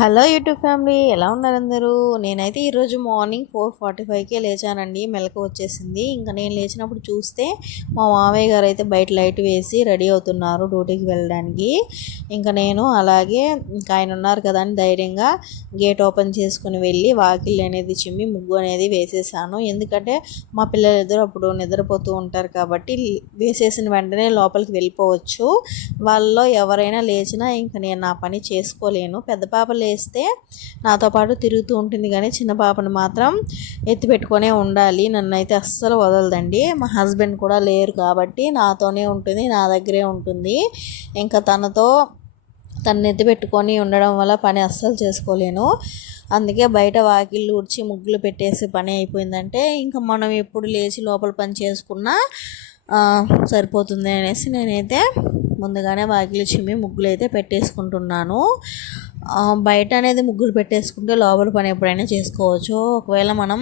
Hello YouTube family, ఎలా ఉన్నారు అందరూ? నేనైతే ఈరోజు మార్నింగ్ 4:45కే లేచానండి. మెలకు వచ్చేసింది. ఇంకా నేను లేచినప్పుడు చూస్తే మా మామయ్య గారు అయితే బయట లైట్ వేసి రెడీ అవుతున్నారు డ్యూటీకి వెళ్ళడానికి. ఇంకా నేను అలాగే ఇంకా ఆయన ఉన్నారు కదా అని ధైర్యంగా గేట్ ఓపెన్ చేసుకుని వెళ్ళి వాకిల్ అనేది చిమ్మి ముగ్గు అనేది వేసేసాను. ఎందుకంటే మా పిల్లలిద్దరూ అప్పుడు నిద్రపోతూ ఉంటారు కాబట్టి వేసేసిన వెంటనే లోపలికి వెళ్ళిపోవచ్చు. వాళ్ళలో ఎవరైనా లేచినా ఇంకా నేను నా పని చేసుకోలేను. పెద్ద పాప లేస్తే నాతో పాటు తిరుగుతూ ఉంటుంది, కానీ చిన్న పాపను మాత్రం ఎత్తిపెట్టుకొనే ఉండాలి. నన్ను అయితే అస్సలు వదలదండి. మా హస్బెండ్ కూడా లేరు కాబట్టి నాతోనే ఉంటుంది, నా దగ్గరే ఉంటుంది. ఇంకా తను ఎత్తిపెట్టుకొని ఉండడం వల్ల పని అస్సలు చేసుకోలేను. అందుకే బయట వాకిళ్ళు ఊడ్చి ముగ్గులు పెట్టేసి పని అయిపోయిందంటే ఇంకా మనం ఎప్పుడు లేచి లోపల పని చేసుకున్నా సరిపోతుంది అనేసి నేనైతే ముందుగానే వాకిలి చిమ్మి ముగ్గులు అయితే పెట్టేసుకుంటున్నాను. బయట అనేది ముగ్గులు పెట్టేసుకుంటే లోపల పని ఎప్పుడైనా చేసుకోవచ్చు. ఒకవేళ మనం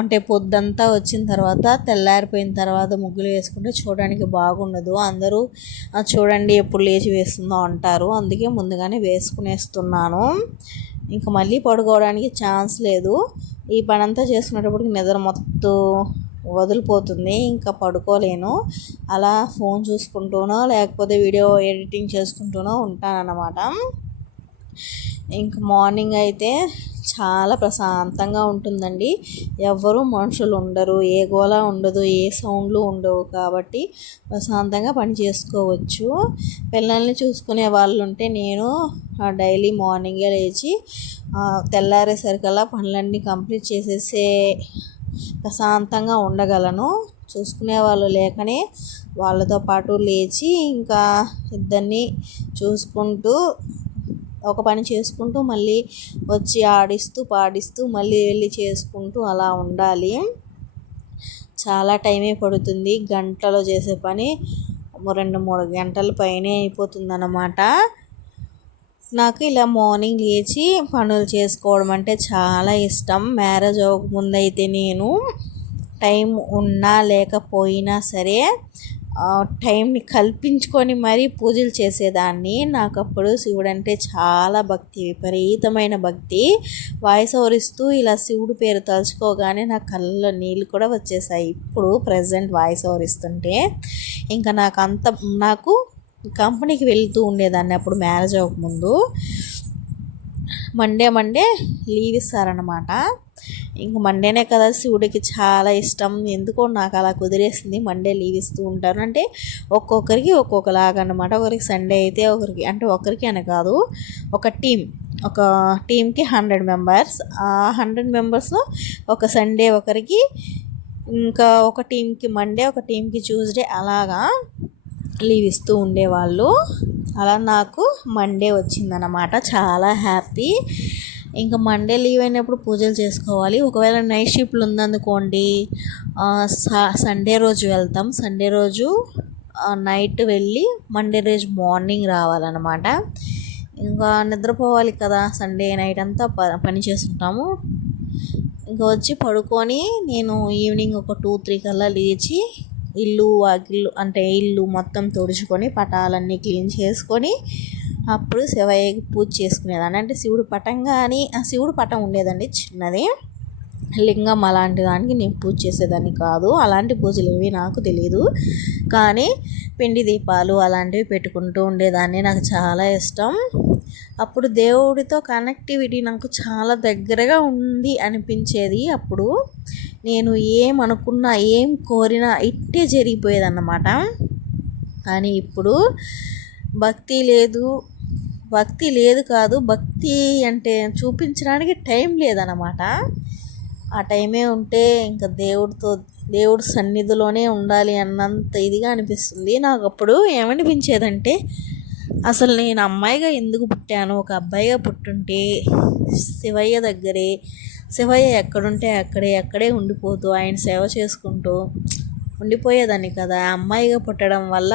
అంటే పొద్దంతా వచ్చిన తర్వాత తెల్లారిపోయిన తర్వాత ముగ్గులు వేసుకుంటే చూడడానికి బాగుండదు. అందరూ చూడండి ఎప్పుడు లేచి వేస్తుందో అంటారు. అందుకే ముందుగానే వేసుకునేస్తున్నాను. ఇంకా మళ్ళీ పడుకోవడానికి ఛాన్స్ లేదు. ఈ పని అంతా చేసుకునేటప్పటికి నిద్ర మొత్తం వదిలిపోతుంది. ఇంకా పడుకోలేను. అలా ఫోన్ చూసుకుంటూనో లేకపోతే వీడియో ఎడిటింగ్ చేసుకుంటూనో ఉంటానన్నమాట. ఇంక మార్నింగ్ అయితే చాలా ప్రశాంతంగా ఉంటుందండి. ఎవ్వరూ మనుషులు ఉండరు, ఏ గోల ఉండదు, ఏ సౌండ్లు ఉండవు కాబట్టి ప్రశాంతంగా పని చేసుకోవచ్చు. పిల్లల్ని చూసుకునే వాళ్ళు ఉంటే నేను డైలీ మార్నింగే లేచి తెల్లారేసరికల్లా పనులన్నీ కంప్లీట్ చేసేసే ప్రశాంతంగా ఉండగలను. చూసుకునే వాళ్ళు లేకనే వాళ్ళతో పాటు లేచి ఇంకా ఇద్దరిని చూసుకుంటూ ఒక పని చేసుకుంటూ మళ్ళీ వచ్చి ఆడిస్తూ పాడిస్తూ మళ్ళీ వెళ్ళి చేసుకుంటూ అలా ఉండాలి. చాలా టైమే పడుతుంది. గంటలో చేసే పని 2-3 గంటల పైనే అయిపోతుంది అన్నమాట. నాకు ఇలా మార్నింగ్ లేచి పనులు చేసుకోవడం అంటే చాలా ఇష్టం. మ్యారేజ్ అవ్వకముందు అయితే నేను టైం ఉన్నా లేకపోయినా సరే టైంని కల్పించుకొని మరీ పూజలు చేసేదాన్ని. నాకు అప్పుడు శివుడు అంటే చాలా భక్తి, విపరీతమైన భక్తి. వాయిస్ ఓవర్ ఇస్తూ ఇలా శివుడు పేరు తలుచుకోగానే నా కళ్ళలో నీళ్ళు కూడా వచ్చేసాయి. ఇప్పుడు ప్రజెంట్ వాయిస్ ఓవర్ ఇస్తుంటే ఇంకా నాకు కంపెనీకి వెళ్తూ ఉండేదాన్ని అప్పుడు మ్యారేజ్ అవ్వకముందు. మండే లీవ్ ఇస్తారనమాట. ఇంక మండేనే కదా శివుడికి చాలా ఇష్టం. ఎందుకో నాకు అలా కుదిరేసింది. మండే లీవ్ ఇస్తూ ఉంటారు. అంటే ఒక్కొక్కరికి ఒక్కొక్కలాగా అనమాట. ఒకరికి సండే అయితే ఒకరికి అని కాదు, ఒక టీంకి 100 మెంబర్స్. ఆ 100 మెంబర్స్లో ఒక సండే ఒకరికి, ఇంకా ఒక టీంకి మండే, ఒక టీంకి ట్యూస్డే అలాగా లీవ్ ఇస్తూ ఉండేవాళ్ళు. అలా నాకు మండే వచ్చిందనమాట. చాలా హ్యాపీ. ఇంకా మండే లీవ్ అయినప్పుడు పూజలు చేసుకోవాలి. ఒకవేళ నైట్ షిఫ్ట్లు ఉందనుకోండి సండే రోజు వెళ్తాం. సండే రోజు నైట్ వెళ్ళి మండే రోజు మార్నింగ్ రావాలన్నమాట. ఇంకా నిద్రపోవాలి కదా, సండే నైట్ అంతా పని చేస్తుంటాము. ఇంకా వచ్చి పడుకొని నేను ఈవినింగ్ ఒక 2-3 కల్లా లేచి ఇల్లు మొత్తం తుడుచుకొని పటాలన్నీ క్లీన్ చేసుకొని అప్పుడు శివయ్యకి పూజ చేసుకునేదాన్ని. అంటే శివుడు పటం కానీ శివుడు పటం ఉండేదండి చిన్నది, లింగం అలాంటి దానికి నేను పూజ చేసేదాన్ని కాదు. అలాంటి పూజలు ఏవి నాకు తెలియదు. కానీ పిండి దీపాలు అలాంటివి పెట్టుకుంటూ ఉండేదాన్ని. నాకు చాలా ఇష్టం. అప్పుడు దేవుడితో కనెక్టివిటీ నాకు చాలా దగ్గరగా ఉంది అనిపించేది. అప్పుడు నేను ఏమనుకున్నా ఏం కోరినా ఇట్టే జరిగిపోయేదన్నమాట. కానీ ఇప్పుడు భక్తి లేదు కాదు, భక్తి అంటే చూపించడానికి టైం లేదన్నమాట. ఆ టైమే ఉంటే ఇంకా దేవుడి సన్నిధిలోనే ఉండాలి అన్నంత ఇదిగా అనిపిస్తుంది. నాకు అప్పుడు ఏమనిపించేదంటే అసలు నేను అమ్మాయిగా ఎందుకు పుట్టాను, ఒక అబ్బాయిగా పుట్టుంటే శివయ్య ఎక్కడుంటే అక్కడే ఉండిపోతూ ఆయన సేవ చేసుకుంటూ ఉండిపోయేదాన్ని కదా. అమ్మాయిగా పుట్టడం వల్ల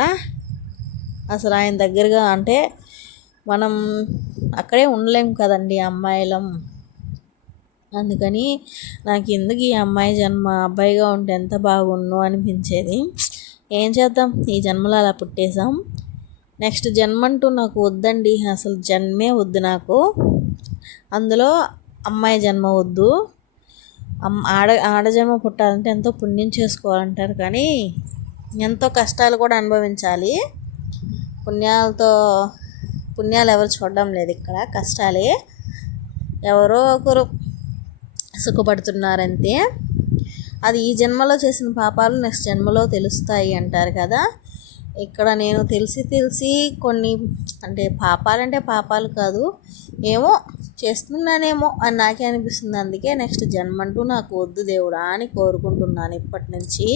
అసలు ఆయన దగ్గరగా అంటే మనం అక్కడే ఉండలేం కదండి అమ్మాయిలం. అందుకని నాకు ఎందుకు ఈ అమ్మాయి జన్మ, అబ్బాయిగా ఉంటే ఎంత బాగుండు అనిపించేది. ఏం చేద్దాం, ఈ జన్మలో అలా పుట్టేశాం. నెక్స్ట్ జన్మ అంటూ నాకు వద్దండి, అసలు జన్మే వద్దు నాకు. అందులో అమ్మాయి జన్మ వద్దు, ఆడజన్మ పుట్టాలంటే ఎంతో పుణ్యం చేసుకోవాలంటారు, కానీ ఎంతో కష్టాలు కూడా అనుభవించాలి. పుణ్యాలు ఎవరు చూడడం లేదు, ఇక్కడ కష్టాలే ఎవరో ఒకరు సుఖపడుతున్నారంతే. అది ఈ జన్మలో చేసిన పాపాలు నెక్స్ట్ జన్మలో తెలుస్తాయి అంటారు కదా. ఇక్కడ నేను తెలిసి కొన్ని అంటే పాపాలు కాదు, ఏమో చేస్తున్నానేమో అని నాకే అనిపిస్తుంది. అందుకే నెక్స్ట్ జన్మ అంటూ నాకు వద్దు దేవుడా అని కోరుకుంటున్నాను ఇప్పటి నుంచి.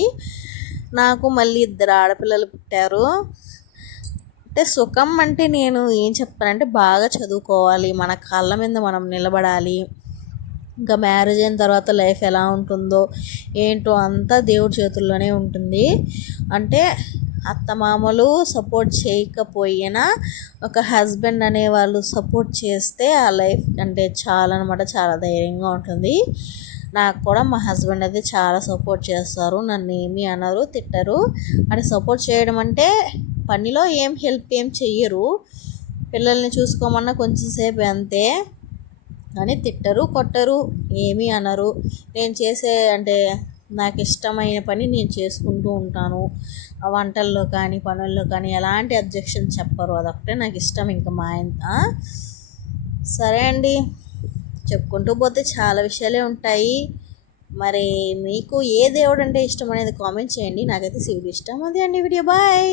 నాకు మళ్ళీ 2 ఆడపిల్లలు పుట్టారు. అంటే సుఖం అంటే నేను ఏం చెప్తానంటే బాగా చదువుకోవాలి, మన కాళ్ళ మీద మనం నిలబడాలి. ఇంకా మ్యారేజ్ అయిన తర్వాత లైఫ్ ఎలా ఉంటుందో ఏంటో అంతా దేవుడి చేతుల్లోనే ఉంటుంది. అంటే అత్తమామలు సపోర్ట్ చేయకపోయినా ఒక హస్బెండ్ అనేవాళ్ళు సపోర్ట్ చేస్తే ఆ లైఫ్ అంటే చాలా అనమాట, చాలా ధైర్యంగా ఉంటుంది. నాకు కూడా మా హస్బెండ్ అయితే చాలా సపోర్ట్ చేస్తారు, నన్ను ఏమీ అనరు, తిట్టరు. అంటే సపోర్ట్ చేయడం అంటే పనిలో హెల్ప్ ఏం చెయ్యరు, పిల్లల్ని చూసుకోమన్నా కొంచెం సేపు అంతే, కానీ తిట్టరు, కొట్టరు, ఏమీ అనరు. నేను చేసే అంటే నాకు ఇష్టమైన పని నేను చేసుకుంటూ ఉంటాను. వంటల్లో కానీ పనుల్లో కానీ ఎలాంటి అబ్జెక్షన్ చెప్పరు, అదొకటే నాకు ఇష్టం. ఇంకా మా ఆయన సరే అండి, చెప్పుకుంటూ పోతే చాలా విషయాలే ఉంటాయి. మరి మీకు ఏ దేవుడు అంటే ఇష్టం అనేది కామెంట్ చేయండి. నాకైతే శివుడు ఇష్టం. అదే అండి వీడియో, బాయ్.